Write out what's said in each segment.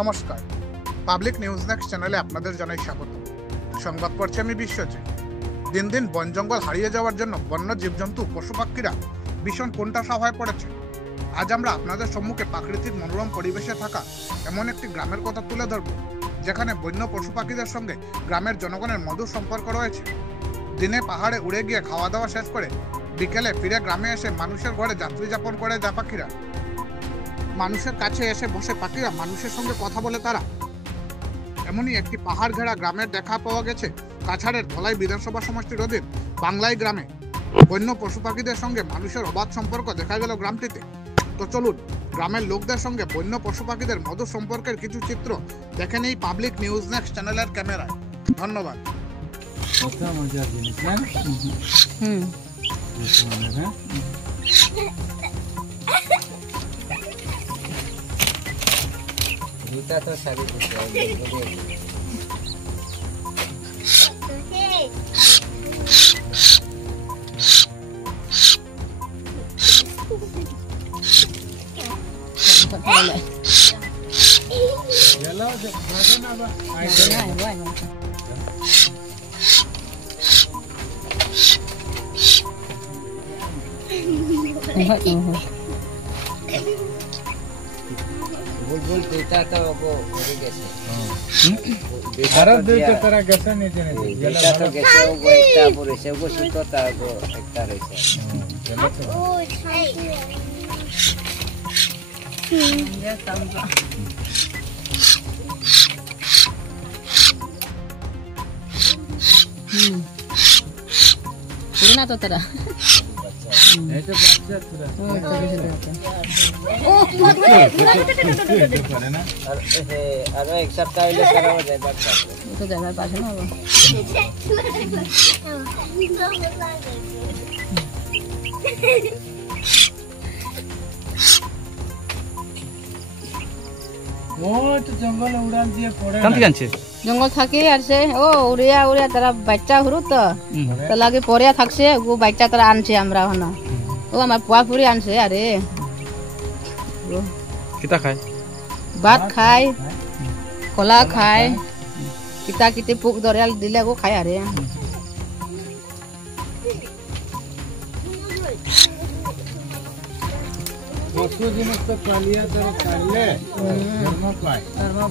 নমস্কার, public news next চ্যানেলে আপনাদের জানাই স্বাগত। সংবাদ পড়ছি আমি বিশ্বজিৎ। দিন দিন বন জঙ্গল হারিয়ে যাওয়ার জন্য বন্য জীবজন্তু পশু পাখিরা ভীষণ কোণঠাসা হয়ে পড়েছে। আজ আমরা আপনাদের সম্মুখে প্রাকৃতিক মনোরম পরিবেশে থাকা এমন একটি গ্রামের কথা তুলে ধরব, যেখানে বন্য পশু পাখিদের সঙ্গে গ্রামের জনগণের মধুর সম্পর্ক রয়েছে। দিনে পাহাড়ে উড়ে গিয়ে খাওয়া দাওয়া শেষ করে বিকেলে ফিরে গ্রামে এসে মানুষের ঘরে যাত্রী যাপন করে যায় পাখিরা। মানুষের কাছে এসে বসে পাখিরা মানুষের সঙ্গে কথা বলে তারা। এমনই একটি পাহাড় ঘেরা গ্রামের দেখা পাওয়া গেছে কাছাড়ের ধলাই বিধানসভা সমষ্টির অধীন বাংলাই গ্রামে। বন্য পশু পাখিদের সঙ্গে মানুষের অবাধ সম্পর্ক দেখা গেল গ্রামটিতে। তো চলুন গ্রামের লোকদের সঙ্গে বন্য পশু পাখিদের মধুর সম্পর্কের কিছু চিত্র দেখে নেই পাবলিক নিউজ নেক্সট চ্যানেলের ক্যামেরায়। ধন্যবাদ। जूता तो सारी बुलबुल बेटा तो वो मर गए बेटा तो तरह कैसा नहीं देने बेटा तो कैसे वो एकटा पूरे से वो सुतो ता वो एकटा रहे ओ ये तंबा पूरा तो तरह ऐसे बच्चा पूरा अरे एक सप्ताह पहले करा हो जाए बच्चा तो जगह पास ना वो तो जंगल उड़ान दिए पड़े कम कांचे जंगल থাকে আর সে ও উড়িয়া উড়িয়া তারা বাচ্চা হরু তো লাগে পরিয়া থাকছে ও বাচ্চা তারা আনছে আমরা হনা ও আমার পোয়া পুরি আনছে আরে কিতা খায় ভাত খায় কলা খায় কিতা কিতে পোক দরিয়াল দিলে ও খায় আরে পশু জিনিস তো পালিয়া ধরে কাটলে ধর্ম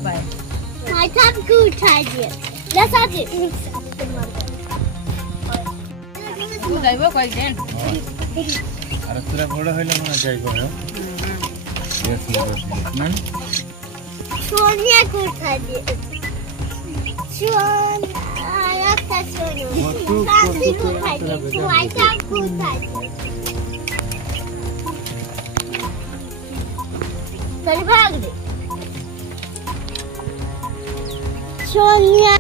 পায় I have good idea. Let's have it. যাইবো কয়জন আর তোরা বড় হইলে মনে যাইবো হ্যাঁ yes man Sonia good idea সোন আরেকটা Sonia good idea so I have good idea চল ভাগ দে সোনিয়া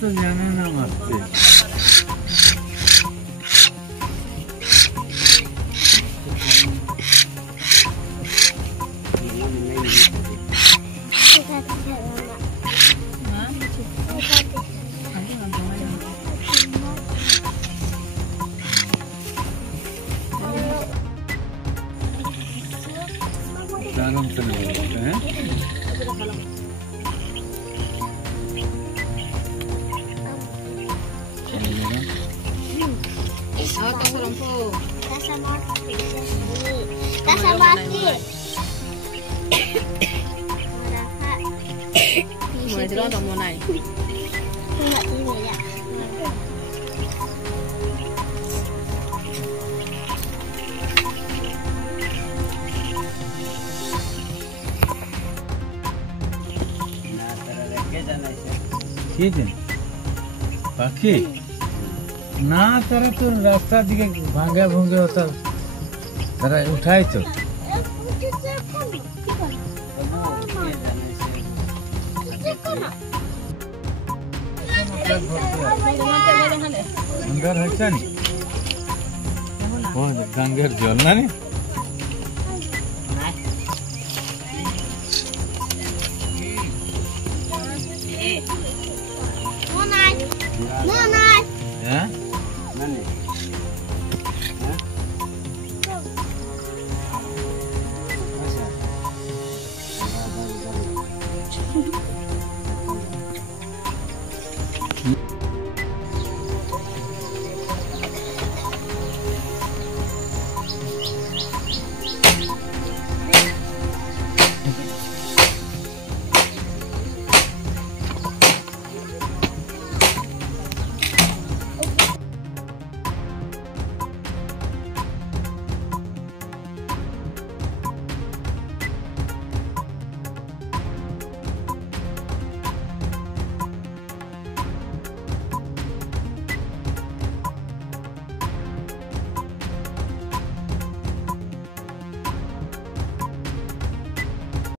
तो जाने ना मारते আরাম করে হ্যাঁ কি দিন পাখি না তারা তো রাস্তার দিকে ভাঙ্গা ভঙ্গে হতো তারা উঠাই তো গঙ্গার হচ্ছে নি গঙ্গার জল না নি হ্যাঁ